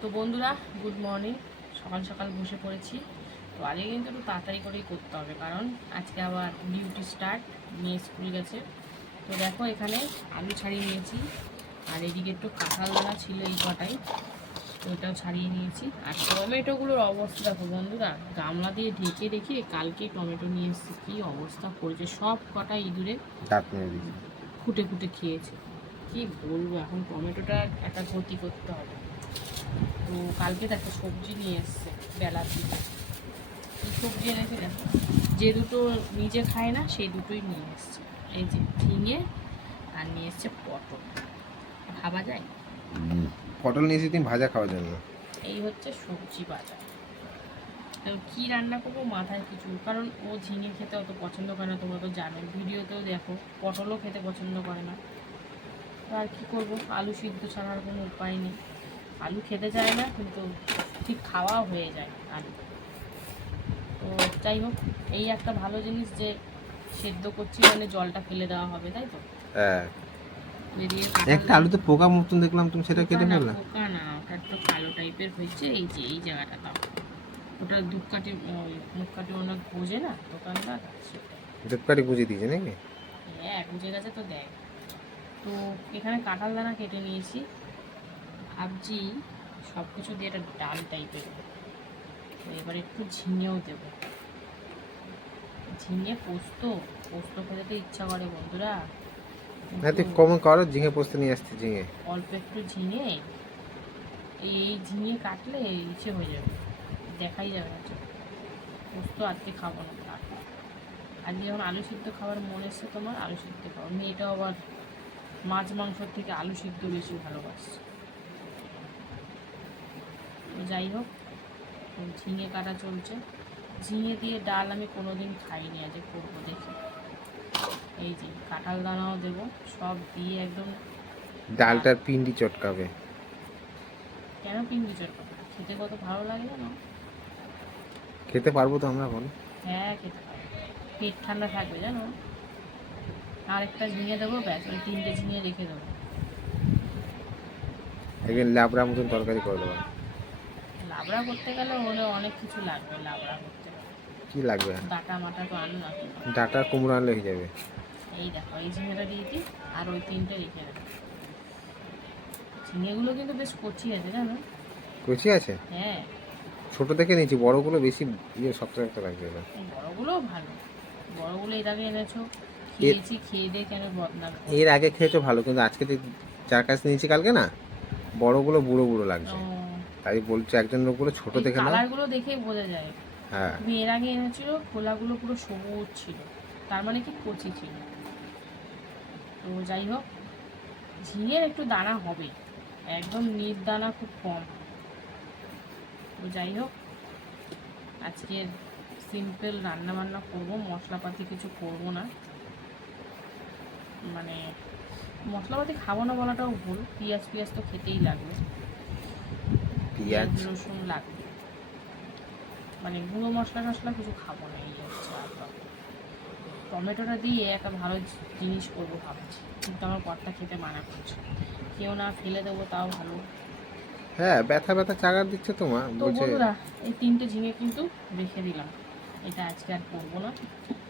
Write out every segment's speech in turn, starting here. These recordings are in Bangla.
তো বন্ধুরা গুড মর্নিং সকাল সকাল বসে পড়েছি। তো আজকে কিন্তু একটু তাড়াতাড়ি করেই করতে হবে কারণ আজকে আবার ডিউটি স্টার্ট মেয়ে স্কুল গেছে। তো দেখো এখানে আলু ছাড়িয়ে নিয়েছি আর এদিকে একটু কাঁঠাল দানা ছিল এই কটাই। তো ওটাও ছাড়িয়ে নিয়েছি। আর টমেটোগুলোর অবস্থা দেখো বন্ধুরা গামলা দিয়ে ঢেকে রেখে কালকে টমেটো নিয়ে এসেছি। কী অবস্থা করেছে সব কটা ইঁদুরে খুঁটে খুঁটে খেয়েছে। কি বলব এখন টমেটোটা একটা ক্ষতি করতে হবে। তো কালকে দেখো সবজি নিয়ে এসছে বেলার দিকে। সবজি এনেছে দেখো। যে দুটো নিজে খায় না সেই দুটোই নিয়ে এসছে। এই যে ঝিঙে আর নিয়ে এসছে পটল। ভাবা যায়? পটল নিয়েছি তুমি ভাজা খাওয়ার জন্য এই হচ্ছে সবজি বাজার। কী রান্না করব মাথায় কিছু কারণ ও ঝিঙে খেতে অত পছন্দ করে না তোমরা তো জানো ভিডিওতেও দেখো পটলও খেতে পছন্দ করে না। তো আর কী করব? আলু সিদ্ধ ছাড়ার কোনো উপায় নেই। আলু খেতে চায় না কিন্তু ঠিক খাওয়াও হয়ে যায় আলু। তো যাই হোক এই একটা ভালো জিনিস যে সেদ্ধ করছি মানে জলটা ফেলে দেওয়া হবে তাই তো? হ্যাঁ। একটা আলুতে পোকা মতন দেখলাম তুমি সেটা কেটে ফেললে? পোকা না ওটা একটু কালো টাইপের হয়েছে এই যে এই জায়গাটা তাও ওটা ধূপকাঠি মুখকাঠি অনেক বোঝে না দোকানদার? ধূপকাঠি বুঝিয়ে দিয়েছে নাকি? হ্যাঁ বুঝে গেছে তো দেয় তো এখানে কাঁঠাল দানা কেটে নিয়েছি। ভাবছি সব কিছু দিয়ে একটা ডাল টাইপের তো এবার একটু ঝিঙেও দেব। ঝিঙে পোস্ত পোস্ত খেতে তো ইচ্ছা করে বন্ধুরা। হ্যাঁ তুই কিন্তু- কম করো ঝিঙে পোস্ত নিয়ে আসছি ঝিঙে। অল্প একটু ঝিঙে এই ঝিঙে কাটলে ইচ্ছে হয়ে যাবে। দেখাই যাবে না। পোস্ত আজকে খাব না। আর। আজকে যখন আলু সিদ্ধ খাবার মনে এসছে তোমার আলু সিদ্ধ খাব। মেয়েটাও আবার মাছ মাংসর থেকে আলু সিদ্ধ বেশি ভালোবাসছে তো যাই হোক ঝিঙে কাটা চলছে। ঝিঙে দিয়ে ডাল আমি কোনো দিন খাইনি আজকে করব দেখি। এই যে কাঁঠাল দানাও দেবো সব দিয়ে একদম ডালটার পিন্ডি চটকাবে। কেন পিন্ডি চটকাবে খেতে কত ভালো লাগে জানো? খেতে পারব তো আমরা বলো হ্যাঁ খেতে পারো পেট ঠান্ডা থাকবে জানো? আর একটা ঝিঙে দেবো ব্যাস ওই তিনটে ঝিঙে রেখে দেবো। একদিন ল্যাবড়া মতন তরকারি করে দেবো। লাবড়া করতে গেলে ওরে অনেক কিছু লাগবে লাবড়া করতে। কি লাগবে? ডাটা মাটা তো না। ডাটা কুমড়ো আনলে হয়ে যাবে। এই দেখো এই ঝিঙেটা দিয়ে দিই আর ওই তিনটে রেখে দেবো। ঝিঙেগুলো কিন্তু বেশ কচি আছে জানো? কচি আছে? হ্যাঁ। ছোট দেখে নিয়েছি বড়গুলো বেশি ইয়ে শক্ত শক্ত লাগছে এবার। এই বড়গুলোও ভালো। বড়গুলো এর আগে এনেছো খেয়েছি খেয়ে দিয়ে কেন বদনাম এর আগে খেয়েছো ভালো কিন্তু আজকে যার কাছে নিয়েছি কালকে না বড়গুলো বুড়ো বুড়ো লাগছে। ও, তাই বলছে একজন লোকগুলো ছোট দেখে না কালারগুলো দেখেই বোঝা যায়। হ্যাঁ। এর আগে এনেছিল খোলাগুলো পুরো সবুজ ছিল। তার মানে কি কচি ছিল। তো যাই হোক ঝিঙের একটু দানা হবে। একদম নিট দানা খুব কম। তো যাই হোক আজকে সিম্পল রান্না বান্না করব মশলাপাতি কিছু করব না। মানে মশলাপাতি খাব না বলাটাও ভুল পিঁয়াজ পেঁয়াজ তো খেতেই লাগবে। পেঁয়াজ রসুন লাগবে মানে গুঁড়ো মশলা টশলা কিছু খাব না এই হচ্ছে টমেটোটা দিয়ে একটা ভালো জিনিস করব ভাবছি। কিন্তু আমার কর্তা খেতে মানা করছে। কেউ না ফেলে দেবো তাও ভালো। হ্যাঁ ব্যথা ব্যথা চাগার দিচ্ছে তোমার বলছে এই তিনটে ঝিঙে কিন্তু রেখে দিলাম। এটা আজকে আর করব না।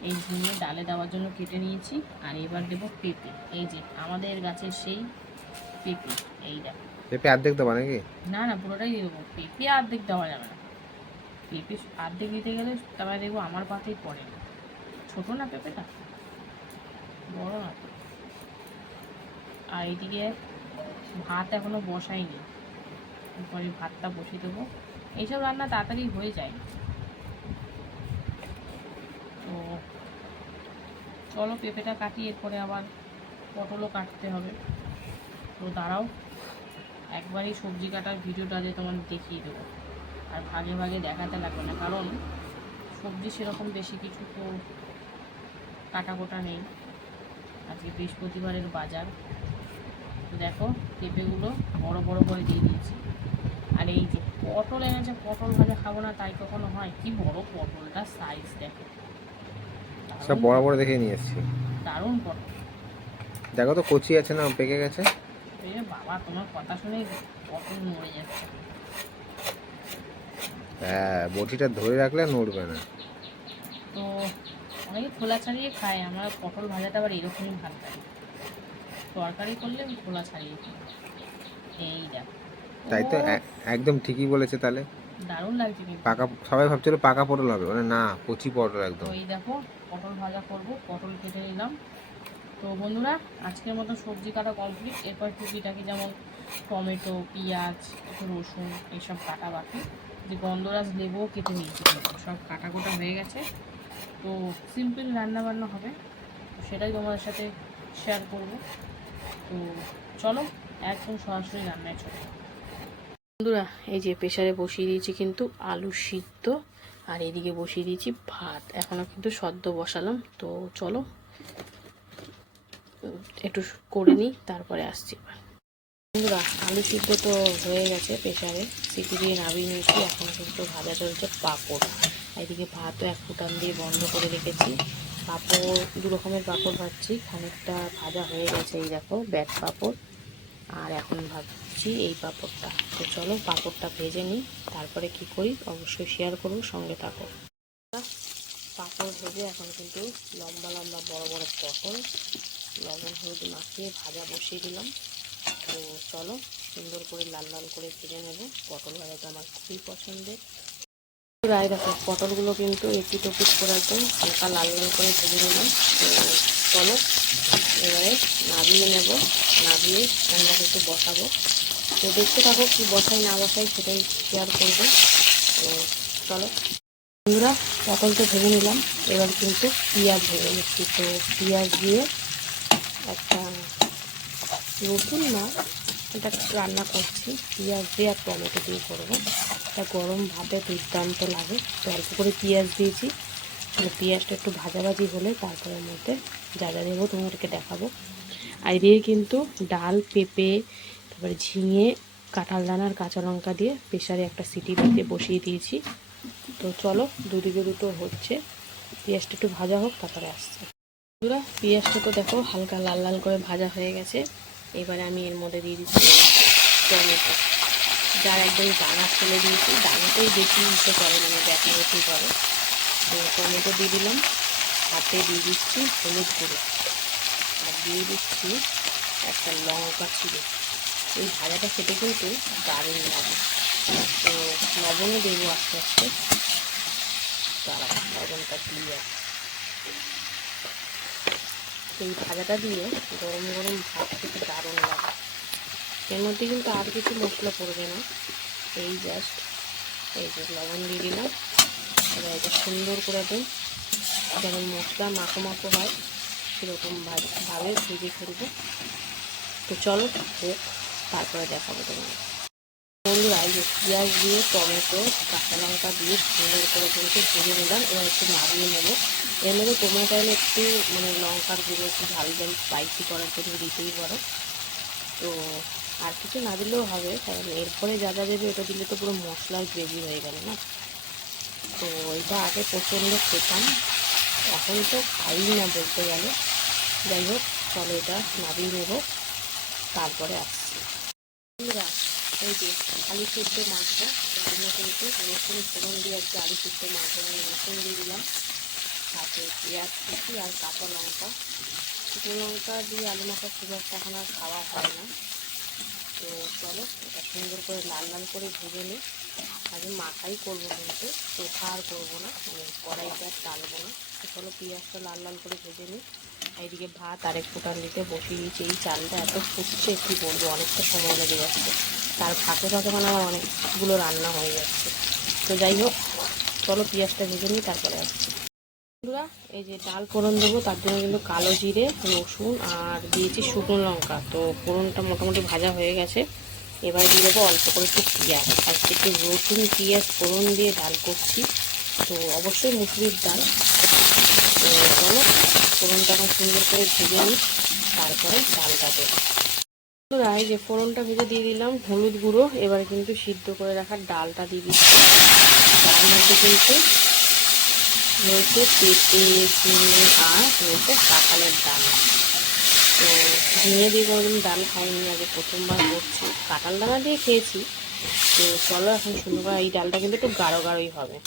এই ঝিঙে ডালে দেওয়ার জন্য কেটে নিয়েছি। আর এবার দেবো পেঁপে। এই যে আমাদের গাছের সেই পেঁপে। এই দেখ। পেঁপে অর্ধেক দেবা নাকি? না না, পুরোটাই দিয়ে দেবো। পেঁপে অর্ধেক দেওয়া যাবে না। পেঁপে অর্ধেক দিতে গেলে তারপরে দেখব আমার পাতেই পড়ে না। ছোটো না পেঁপেটা? বড় না আর এইদিকে ভাত এখনও বসাইনি। পরে ভাতটা বসিয়ে দেবো। এইসব রান্না তাড়াতাড়ি হয়ে যায় তো চলো পেঁপেটা কাটি, এরপরে আবার পটলও কাটতে হবে। তো দাঁড়াও। একবারই সবজি কাটার ভিডিওটা যে তোমার দেখিয়ে দেবো। আর ভাগে ভাগে দেখাতে লাগবে না কারণ সবজি সেরকম বেশি কিছু তো কাটা কোটা নেই। আজকে বৃহস্পতিবারের বাজার। তো দেখো পেঁপেগুলো বড় বড় করে দিয়ে দিয়েছি। আর এই যে পটল এনেছে পটল ভাজা খাব না তাই কখনো হয়? কি বড় পটলটা সাইজ দেখো। সব বড় বড় দেখে নিয়ে এসেছি। দারুণ পটল। দেখো তো কচি আছে না পেকে গেছে। বাবা তোমার কথা শুনে পটল মরে যাচ্ছে। হ্যাঁ বটিটা ধরে রাখলে নড়বে না। তো অনেকে খোলা ছাড়িয়ে খায় আমরা পটল ভাজাটা আবার এরকমই ভালো লাগে তরকারি করলে খোলা ছাড়িয়ে খাই। এই দেখ। তাই তো একদম ঠিকই বলেছে তাহলে। দারুণ লাগছে কিন্তু। পাকা সবাই ভাবছিল পাকা পটল হবে। মানে না কচি পটল একদম। এই দেখো পটল ভাজা করব পটল কেটে নিলাম। তো বন্ধুরা, আজকের মতো সবজি কাটা কমপ্লিট এরপর টুকিটাকি যেমন টমেটো, পেঁয়াজ রসুন, এইসব কাটা বাকি। যে গন্ধরাজ লেবুও কেটে নিয়েছি সব কাটা গোটা হয়ে গেছে। তো সিম্পল রান্না বান্না হবে সেটাই তোমাদের সাথে শেয়ার করব। তো চলো, একদম সরাসরি রান্নায় চলো বন্ধুরা, এই যে প্রেশারে বসিয়ে দিয়েছি কিন্তু আলু সিদ্ধ, আর এদিকে বসিয়ে দিয়েছি ভাত। এখনও কিন্তু সদ্য বসালাম। তো চলো একটু করে নিই, তারপরে আসছি বন্ধুরা, আলু সিদ্ধ তো হয়ে গেছে প্রেশারে সিটি দিয়ে নামিয়ে নিয়েছি, এখন কিন্তু ভাজা চলছে পাঁপড়। এদিকে ভাতও এক ফুটান দিয়ে বন্ধ করে রেখেছি। পাঁপড়, দু রকমের পাঁপড় ভাজছি, খানিকটা ভাজা হয়ে গেছে এই দেখো, ব্যাট পাঁপড়। আর এখন ভাবছি এই পাঁপড়টা। তো চলো পাঁপড়টা ভেজে নিই, তারপরে কি করি অবশ্যই শেয়ার করব, সঙ্গে থাকো। পাঁপড় ভেজে এখন কিন্তু লম্বা লম্বা বড় বড় পটল লবণ, হলুদ মাখিয়ে ভাজা বসিয়ে দিলাম। তো চলো, সুন্দর করে লাল লাল করে ভেজে নেব। পটল ভাজাটা আমার খুবই পছন্দের। রায় দেখো, পটলগুলো কিন্তু একটু টপিট করে একদম হালকা লাল লাল করে ভেজে নিলাম। তো চলো, এবারে নাবিয়ে নেব। নাবিয়ে আমরা একটু বসাবো। তো দেখতে থাকো কি বসাই, না বসাই, সেটাই শেয়ার করব। তো চলো, বন্ধুরা পটল তো ভেজে নিলাম। এবার কিন্তু পেঁয়াজ ভেজে নিচ্ছি। তো পেঁয়াজ দিয়ে একটা নতুন না, এটা রান্না করছি, পেঁয়াজ দিয়ে আর টমেটো দিয়ে করব। এটা গরম ভাতে দুর্দান্ত লাগে। তো অল্প করে পেঁয়াজ দিয়েছি। মানে পেঁয়াজটা একটু ভাজাভাজি হলে তারপরে এর মধ্যে যা যা দেবো তোমাদেরকে দেখাবো। আর দিয়ে কিন্তু ডাল, পেঁপে, তারপরে ঝিঙে, কাঁঠাল দানা আর কাঁচা লঙ্কা দিয়ে প্রেশারে একটা সিটি দিতে বসিয়ে দিয়েছি। তো চলো, দুদিকে দুটো হচ্ছে। পেঁয়াজটা একটু ভাজা হোক, তারপরে আসছে। বন্ধুরা, পেঁয়াজটা তো দেখো হালকা লাল লাল করে ভাজা হয়ে গেছে। এবারে আমি এর মধ্যে দিয়ে দিচ্ছি টমেটো। যার একদম দানা ফেলে দিয়েছি, দানাটাই বেশি ইচ্ছে করে মানে দেখা বেশি করে তো টমেটো দিয়ে দিলাম, হাতে দিয়ে দিচ্ছি হলুদ গুঁড়ো। আর দিয়ে দিচ্ছি একটা লঙ্কা ছিল এই ভাজাটা খেতে কিন্তু দারুণ লাগে। তো লবণও দেবো আস্তে আস্তে। তারা লবণটা দিয়ে। এই ভাজাটা দিয়ে গরম গরম ভাত খেতে দারুণ লাগে। এর মধ্যে কিন্তু আর কিছু মশলা পড়বে না। এই জাস্ট এই যে লবণ দিয়ে দিলাম। এবার এটা সুন্দর করে একদম যেমন মশলা মাখো মাখো হয়, সেরকম ভাবে ভাবে ভেজে ফেলব। তো চলো হোক, তারপরে দেখাবো তোমার বন্ধুরা, এই যে পেঁয়াজ দিয়ে, টমেটো, কাঁচা লঙ্কা দিয়ে সুন্দর করে কিন্তু ভেজে নিলাম। এবার একটু নাড়িয়ে নেব। এর মধ্যে তোমরা একটু মানে লঙ্কার গুঁড়ো, একটু ঝাল ঝাল স্পাইসি করার জন্য দিতেই পারো। তো আর কিছু না দিলেও হবে, কারণ এরপরে যা যা দেবে ওটা দিলে তো পুরো মশলার গ্রেভি হয়ে গেল না। তো এটা আগে প্রচণ্ড খেতাম, এখন তো খাই না বলতে গেলে। যাই হোক, চলো এটা নামিয়ে নেব, তারপরে আসছি। এই যে আলু সিদ্ধ মাছটা জন্য কিন্তু রসুন ফোড়ন দিয়ে আজকে আলু সিদ্ধ আমি রসুন দিয়ে দিলাম। সাথে পেঁয়াজ, কুচি আর কাঁচা লঙ্কা। শুকনো লঙ্কা দিয়ে আলু মাখা খুব একটা এখন আর খাওয়া হয় না। তো চলো, এটা সুন্দর করে লাল লাল করে ভেজে নিই। আগে মাখাই করব কিন্তু, চোখা আর করব না মানে কড়াইতে আর টালবো না। তো চলো, পেঁয়াজটা লাল লাল করে ভেজে নিই। এদিকে ভাত আরেক ফোটান দিতে বসিয়ে দিয়েছি। এই চালটা এত ফুটছে, কি বলব, অনেকটা সময় লেগে যাচ্ছে। তার ফাঁকে ফাঁকে মানে আমার অনেকগুলো রান্না হয়ে যাচ্ছে। তো যাই হোক, চলো, পেঁয়াজটা ভেজে নিই, তারপরে আসছি। বন্ধুরা এই যে ডাল ফোড়ন দেবো তার জন্য কিন্তু কালো জিরে রসুন আর দিয়েছি শুকনো লঙ্কা। তো ফোড়নটা মোটামুটি ভাজা হয়ে গেছে। এবার দিয়ে দেবো অল্প করে একটু পেঁয়াজ। আর একটু রসুন পেঁয়াজ ফোড়ন দিয়ে ডাল করছি। তো অবশ্যই মুসুরির ডাল। তো চলো ফোড়নটা এখন সুন্দর করে ভেজে নিই তারপরে ডালটা দেবো। বন্ধুরা, এই যে ফোড়নটা ভেজে দিয়ে দিলাম হলুদ গুঁড়ো। এবার কিন্তু সিদ্ধ করে রাখার ডালটা দিয়ে দিচ্ছি। তার মধ্যে কিন্তু রয়েছে পেঁপে ঝিঙে আর রয়েছে কাঁঠালের দানা তো ঝিঙে দিয়ে কোনোদিন ডাল খাইনি আগে প্রথমবার করছি। কাঁঠাল দানা দিয়ে খেয়েছি। তো চলো এখন সুন্দর এই ডালটা কিন্তু একটু গাঢ় গাঢ়ই হবে।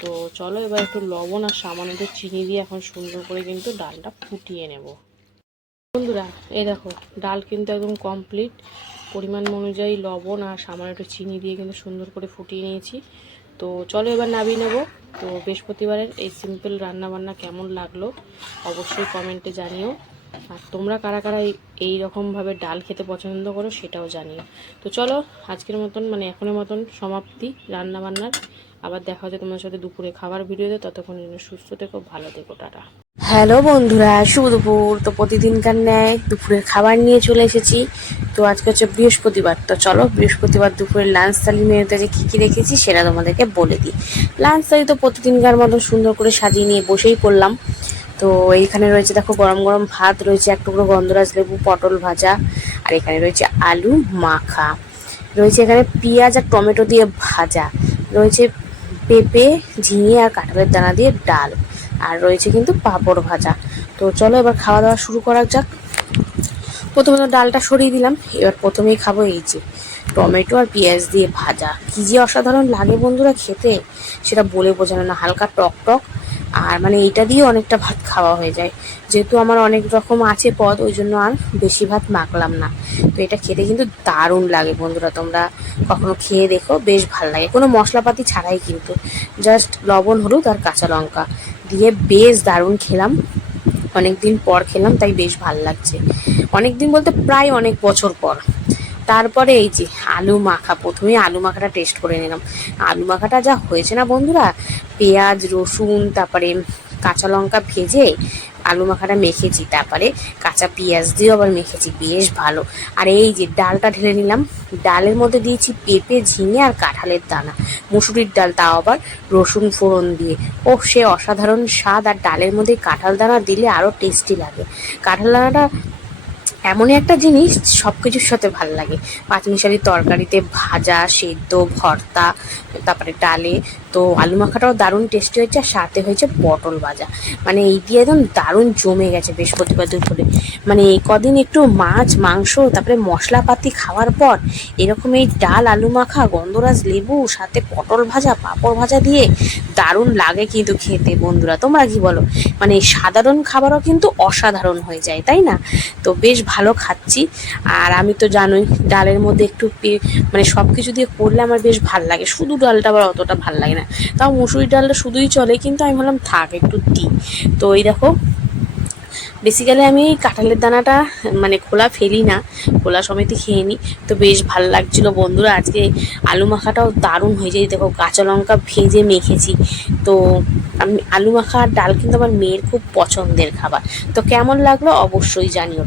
তো চলো এবার একটু লবণ আর সামান্য একটু চিনি দিয়ে এখন সুন্দর করে কিন্তু ডালটা ফুটিয়ে নেব। বন্ধুরা, এই দেখো, ডাল কিন্তু একদম কমপ্লিট পরিমাণ অনুযায়ী লবণ আর সামান্য একটু চিনি দিয়ে কিন্তু সুন্দর করে ফুটিয়ে নিয়েছি। তো চলো এবার নামিয়ে নেব। তো বৃহস্পতিবারের এই সিম্পল রান্নাবান্না কেমন লাগল অবশ্যই কমেন্টে জানিও। আর তোমরা কারা কারা এই- রকমভাবে ডাল খেতে পছন্দ করো সেটাও জানিও। তো চলো আজকের মতন মানে এখনের মতন সমাপ্তি রান্না বান্নার আবার দেখা হচ্ছে তোমার সাথে দুপুরে খাবার ভিডিওতে ততক্ষণ সুস্থ থেকো, ভালো থেকো, টাটা। হ্যালো বন্ধুরা, শুভ দুপুর। তো প্রতিদিনকার ন্যায় দুপুরের খাবার নিয়ে চলে এসেছি। তো আজকে হচ্ছে বৃহস্পতিবার। তো চলো, বৃহস্পতিবার দুপুরের লাঞ্চ থালি মেনুতে যে কী কী রেখেছি সেটা তোমাদেরকে বলে দিই। লাঞ্চ থালি তো প্রতিদিনকার মতো সুন্দর করে সাজিয়ে নিয়ে বসেই পড়লাম। তো এইখানে রয়েছে দেখো গরম গরম ভাত, রয়েছে এক টুকরো গন্ধরাজ লেবু, পটল ভাজা, আর এখানে রয়েছে আলু মাখা। রয়েছে এখানে পেঁয়াজ আর টমেটো দিয়ে ভাজা। রয়েছে পেঁপে, ঝিঙে আর কাঁঠালের দানা দিয়ে ডাল। আর রয়েছে কিন্তু পাঁপড় ভাজা। তো চলো এবার খাওয়া দাওয়া শুরু করা যাক। প্রথমে তো ডালটা সরিয়ে দিলাম। এবার প্রথমেই খাব এই যে টমেটো আর পেঁয়াজ দিয়ে ভাজা। কী যে অসাধারণ লাগে বন্ধুরা খেতে। সেটা বলে বোঝানো না, হালকা টক টক আর মানে এইটা দিয়ে অনেকটা ভাত খাওয়া হয়ে যায়। যেহেতু আমার অনেক রকম আছে পদ, ওই জন্য আর বেশি ভাত মাখলাম না। তো এটা খেতে কিন্তু দারুণ লাগে বন্ধুরা, তোমরা কখনো খেয়ে দেখো, বেশ ভালো লাগে। কোনো মশলাপাতি ছাড়াই কিন্তু। জাস্ট লবণ, হলুদ আর কাঁচা লঙ্কা দিয়ে বেশ দারুণ খেলাম। অনেক দিন পর খেলাম, তাই বেশ ভালো লাগছে। অনেক দিন বলতে প্রায় অনেক বছর পর। তারপরে এই যে আলু মাখা প্রথমে আলু মাখাটা টেস্ট করে নিলাম। আলু মাখাটা যা হয়েছে না বন্ধুরা, পেঁয়াজ, রসুন, তারপরে কাঁচা লঙ্কা ভেজে আলু মাখাটা মেখেছি, তারপরে কাঁচা পেঁয়াজ দিয়েও আবার মেখেছি, বেশ ভালো। আর এই যে ডালটা ঢেলে নিলাম, ডালের মধ্যে দিয়েছি পেঁপে, ঝিঙে আর কাঁঠালের দানা। মুসুরির ডাল তাও আবার রসুন ফোড়ন দিয়ে। ও সে অসাধারণ স্বাদ। আর ডালের মধ্যে কাঁঠাল দানা দিলে আরও টেস্টি লাগে। কাঁঠাল দানাটা এমনই একটা জিনিস সব কিছুর সাথে ভালো লাগে। পাঁচমিশালি তরকারিতে ভাজা, সেদ্ধ, ভর্তা, তারপরে ডালে, তো আলু মাখাটাও দারুণ টেস্টি হয়েছে আর সাথে হয়েছে পটল ভাজা। মানে এই দিয়ে একদম দারুণ জমে গেছে বৃহস্পতিবার দুপুরে। মানে এই কদিন একটু মাছ, মাংস, তারপরে মশলাপাতি খাওয়ার পর এরকম এই ডাল, আলু মাখা, গন্ধরাজ লেবু, সাথে পটল ভাজা, পাঁপড় ভাজা দিয়ে দারুণ লাগে কিন্তু খেতে বন্ধুরা। তোমরা কি বলো? মানে সাধারণ খাবারও কিন্তু অসাধারণ হয়ে যায়, তাই না? তো বেশ ভালো খাচ্ছি। আর আমি তো জানোই, ডালের মধ্যে একটু মানে সব কিছু দিয়ে করলে আমার বেশ ভালো লাগে। শুধু ডালটা আবার অতটা ভালো লাগে না। তাও মুসুরি ডালটা শুধুই চলে, কিন্তু আমি বললাম থাক, একটু দিই। তো এই দেখো বেসিক্যালি আমি কাঁঠালের দানাটা মানে খোলা ফেলি না, খোলা সমেতই খেয়ে নিই। তো বেশ ভালো লাগছিল বন্ধুরা, আজকে আলু মাখাটাও দারুণ হয়ে যায় দেখো, কাঁচা লঙ্কা ভেজে মেখেছি। তো আমি আলু মাখা আর ডাল কিন্তু আমার মেয়ের খুব পছন্দের খাবার। তো কেমন লাগল অবশ্যই জানি ওটা